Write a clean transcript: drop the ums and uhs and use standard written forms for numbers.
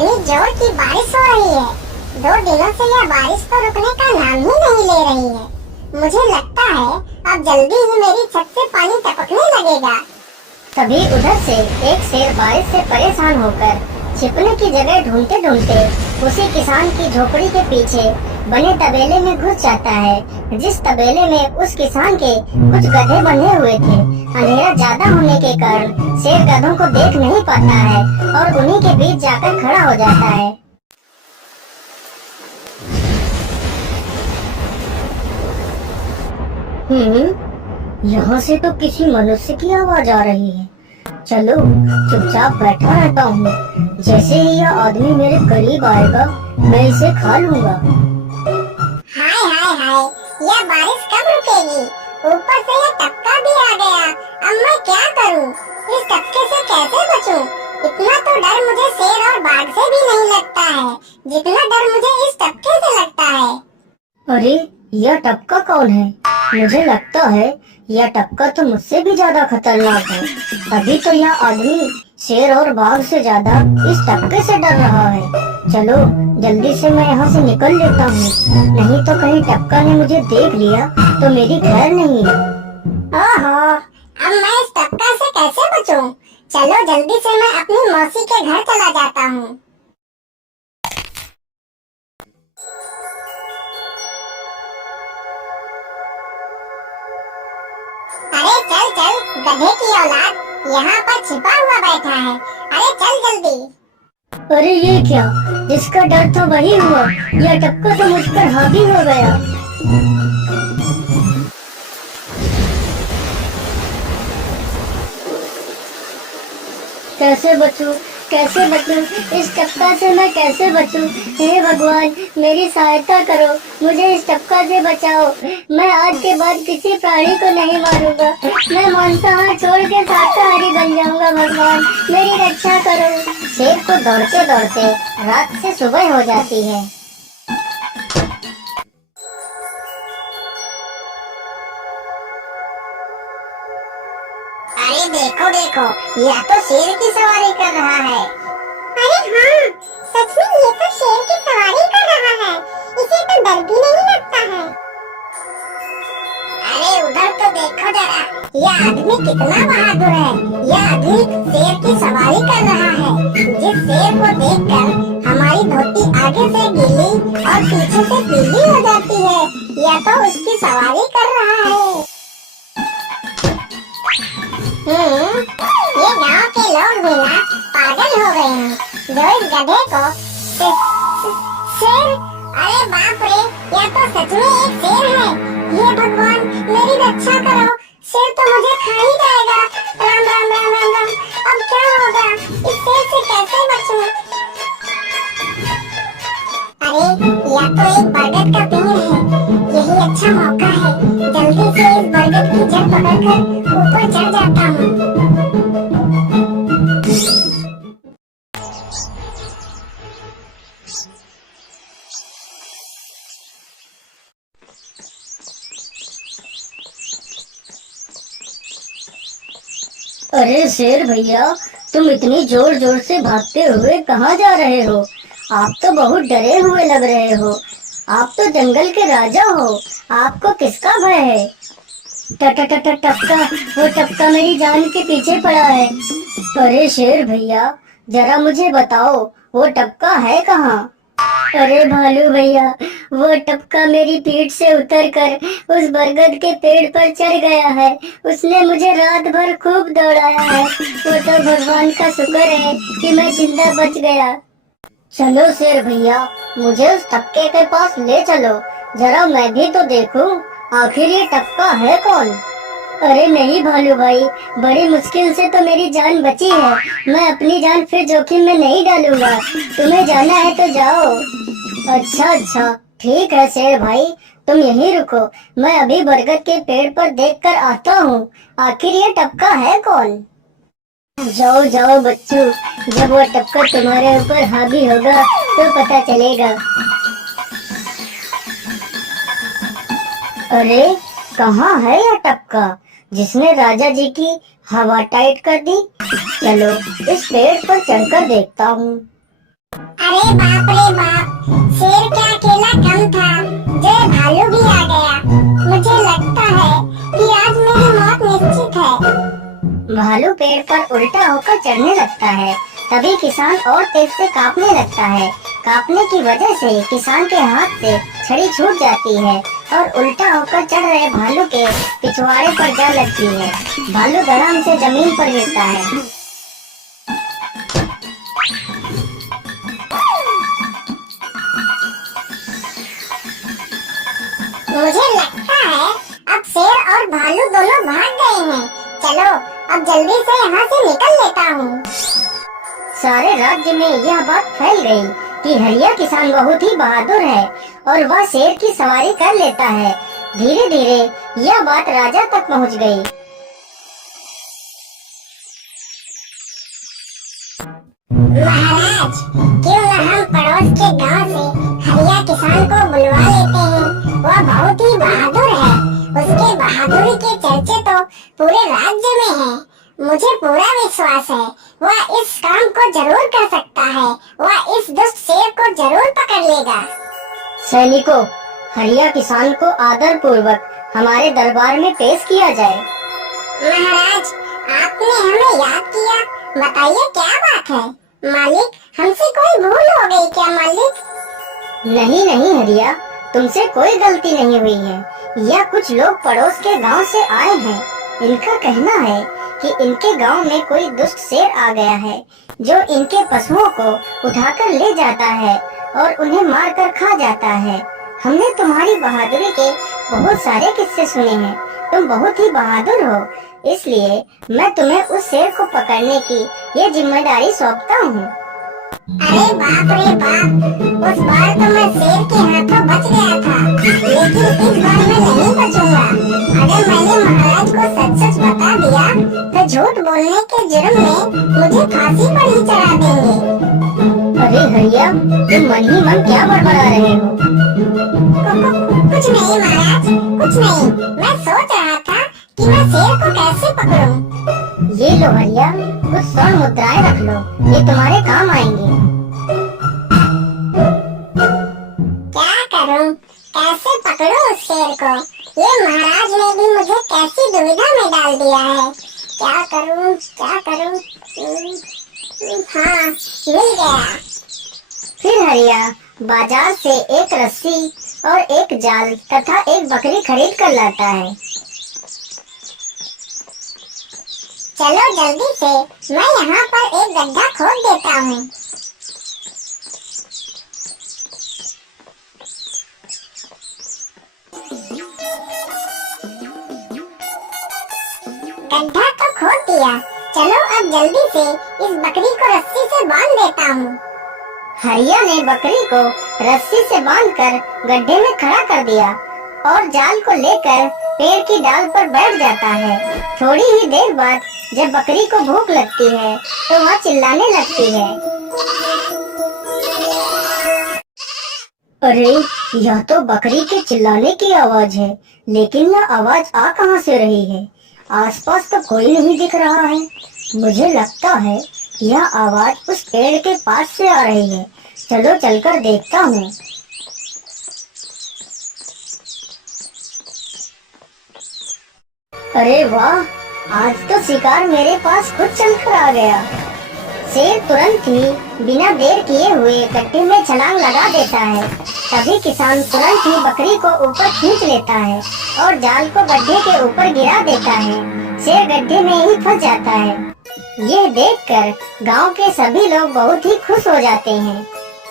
इतनी जोर की बारिश हो रही है। 2 दिनों से यह बारिश तो रुकने का नाम ही नहीं ले रही है। मुझे लगता है अब जल्दी ही मेरी छत से पानी टपकने लगेगा। तभी उधर से एक शेर बारिश से परेशान होकर छिपने की जगह ढूंढते ढूंढते उसी किसान की झोपड़ी के पीछे बने तबेले में घुस जाता है। जिस तबेले में उस किसान के कुछ गधे बंधे हुए थे। अंधेरा ज्यादा होने के कारण शेर गधों को देख नहीं पाता है और उन्हीं के बीच जाकर खड़ा हो जाता है। यहाँ से तो किसी मनुष्य की आवाज आ रही है। चलो चुपचाप बैठा रहता हूँ। जैसे ही यह आदमी मेरे करीब आएगा मैं इसे खा लूंगा। हाय हाय हाय, यह बारिश कब रुकेगी? ऊपर से यह टपका भी आ गया। अब मैं क्या करूं? इस टपके से कैसे बचूं? इतना तो डर मुझे शेर और बाघ से भी नहीं लगता है जितना डर मुझे इस टपके से लगता है। अरे यह टपका कौन है? मुझे लगता है यह टपका तो मुझसे भी ज्यादा खतरनाक है। अभी तो यह आदमी शेर और बाघ से ज्यादा इस टपके से डर रहा है। चलो जल्दी से मैं यहाँ से निकल लेता हूँ, नहीं तो कहीं टपका ने मुझे देख लिया तो मेरी खैर नहीं है। ओहो, अब मैं इस टपका से कैसे बचूं? चलो जल्दी से मैं अपनी मौसी के घर चला जाता हूँ। अरे चल चल गधे की औलाद, यहाँ पर छिपा हुआ बैठा है। अरे चल जल्दी। अरे ये क्या? जिसका डर था वही हुआ। यह टपका तो मुझ पर हावी हो गया। कैसे बचूं? कैसे बचूं? इस टपका से मैं कैसे बचूं? हे भगवान मेरी सहायता करो, मुझे इस टपका से बचाओ। मैं आज के बाद किसी प्राणी को नहीं मारूंगा। मैं मांसाहार छोड़ के शाकाहारी बन जाऊंगा। भगवान मेरी रक्षा करो। शेर को दौड़ते दौड़ते रात से सुबह हो जाती है। अरे देखो देखो, यह तो शेर की सवारी कर रहा है। अरे हाँ, सच में ये तो शेर की सवारी कर रहा है। इसे तो डर भी नहीं लगता है। अरे उधर तो देखो जरा, यह आदमी कितना बहादुर है। यह आदमी शेर की सवारी कर रहा है। जिस शेर को देखकर हमारी धोती आगे से गीली और पीछे से पीली हो जाती है, यह तो उसकी सवारी कर रहा है। ये गांव के लोग भी ना पागल हो गए हैं जो इस गधे को शेर। अरे बाप रे, यह तो सच में एक शेर है। हे भगवान मेरी रक्षा करो, शेर तो मुझे खा ही जाएगा। राम राम राम राम राम, अब क्या होगा? इस शेर से कैसे बचूं? अरे यह तो एक बरगद का पेड़ है। यही अच्छा मौका है, जल्दी से इस बरगद की जड़ पकड़कर ऊपर चढ़ जाता हूँ। अरे शेर भैया, तुम इतनी जोर जोर से भागते हुए कहाँ जा रहे हो? आप तो बहुत डरे हुए लग रहे हो। आप तो जंगल के राजा हो, आपको किसका भय है? टपका, वो टपका मेरी जान के पीछे पड़ा है। अरे शेर भैया जरा मुझे बताओ वो टपका है कहाँ? अरे भालू भैया, वो टपका मेरी पीठ से उतरकर उस बरगद के पेड़ पर चढ़ गया है। उसने मुझे रात भर खूब दौड़ाया है। वो तो भगवान का शुक्र है कि मैं जिंदा बच गया। चलो शेर भैया, मुझे उस टपके के पास ले चलो, जरा मैं भी तो देखूं आखिर ये टपका है कौन। अरे नहीं भालू भाई, बड़ी मुश्किल से तो मेरी जान बची है। मैं अपनी जान फिर जोखिम में नहीं डालूंगा। तुम्हें जाना है तो जाओ। अच्छा ठीक है शेर भाई, तुम यहीं रुको, मैं अभी बरगद के पेड़ पर देखकर आता हूँ आखिर ये टपका है कौन। जाओ जाओ बच्चों, जब वो टपका तुम्हारे ऊपर हावी होगा तो पता चलेगा। अरे कहाँ है यह टपका जिसने राजा जी की हवा टाइट कर दी? चलो इस पेड़ पर चढ़कर देखता हूँ। अरे बाप रे बाप, शेर क्या अकेला कम था, जो ये भालू भी आ गया। मुझे लगता है कि आज मेरी मौत निश्चित है। भालू पेड़ पर उल्टा होकर चढ़ने लगता है। तभी किसान और तेज से कांपने लगता है। कांपने की वजह से किसान के हाथ से छड़ी छूट जाती है और उल्टा होकर चढ़ रहे भालू के पिछवाड़े पर जा लगती है। भालू धड़ाम से जमीन पर गिरता है। मुझे लगता है अब शेर और भालू दोनों भाग गए हैं। चलो अब जल्दी से यहाँ से निकल लेता हूँ। सारे राज्य में यह बात फैल गई कि हरिया किसान बहुत ही बहादुर है और वह शेर की सवारी कर लेता है। धीरे धीरे यह बात राजा तक पहुँच गई। महाराज, क्यों न हम पड़ोस के गांव से हरिया किसान को बुलवा लेते हैं। वह बहुत ही बहादुर है। उसके बहादुरी के चर्चे तो पूरे राज्य में हैं। मुझे पूरा विश्वास है वह इस काम को जरूर कर सकता है। वह इस दुष्ट शेर को जरूर पकड़ लेगा। सैनिकों, हरिया किसान को आदर पूर्वक हमारे दरबार में पेश किया जाए। महाराज, आपने हमें याद किया। बताइए क्या बात है। मालिक, हमसे कोई भूल हो गई क्या मालिक? नहीं नहीं हरिया, तुमसे कोई गलती नहीं हुई है। यह कुछ लोग पड़ोस के गांव से आए हैं। इनका कहना है कि इनके गांव में कोई दुष्ट शेर आ गया है जो इनके पशुओं को उठाकर ले जाता है और उन्हें मारकर खा जाता है। हमने तुम्हारी बहादुरी के बहुत सारे किस्से सुने हैं। तुम बहुत ही बहादुर हो, इसलिए मैं तुम्हें उस शेर को पकड़ने की ये जिम्मेदारी सौंपता हूँ। अरे बाप रे बाप, उस बार तो मैं शेर के हाथों बच गया था, लेकिन इस बार मैं नहीं बचूंगा। अगर मैंने महाराज को सच सच बता दिया तो झूठ बोलने के जुर्म में मुझे फांसी पर ही चढ़ा देंगे। अरे हरिया, तुम मन ही मन क्या बड़बड़ा रहे हो? कुछ नहीं महाराज, कुछ नहीं। मैं सोच रहा था कि मैं शेर को कैसे पकड़ूं। ये लो हरिया, कुछ स्वर्ण मुद्राएं रख लो, ये तुम्हारे काम आएंगी। क्या करूं, कैसे पकड़ूं उस शेर को? ये महाराज ने भी मुझे कैसी दुविधा में डाल दिया है। क्या करूं, क्या करूं? हाँ, मिल गया। फिर हरिया बाजार से एक रस्सी और एक जाल तथा एक बकरी खरीद कर लाता है। चलो जल्दी से, मैं यहाँ पर एक गड्ढा खोद देता हूँ। गड्ढा तो खोद दिया। चलो अब जल्दी से इस बकरी को रस्सी से बांध देता हूँ। हरिया ने बकरी को रस्सी से बांधकर गड्ढे में खड़ा कर दिया और जाल को लेकर पेड़ की डाल पर बैठ जाता है। थोड़ी ही देर बाद जब बकरी को भूख लगती है तो वह चिल्लाने लगती है। अरे, यह तो बकरी के चिल्लाने की आवाज है, लेकिन यह आवाज आ कहां से रही है? आसपास तो कोई नहीं दिख रहा है। मुझे लगता है यह आवाज उस पेड़ के पास से आ रही है। चलो चलकर देखता हूँ। अरे वाह, आज तो शिकार मेरे पास खुद चलकर आ गया। शेर तुरंत ही बिना देर किए हुए गड्ढे में छलांग लगा देता है। तभी किसान तुरंत ही बकरी को ऊपर खींच लेता है और जाल को गड्ढे के ऊपर गिरा देता है। शेर गड्ढे में ही फंस जाता है। ये देखकर गांव के सभी लोग बहुत ही खुश हो जाते हैं।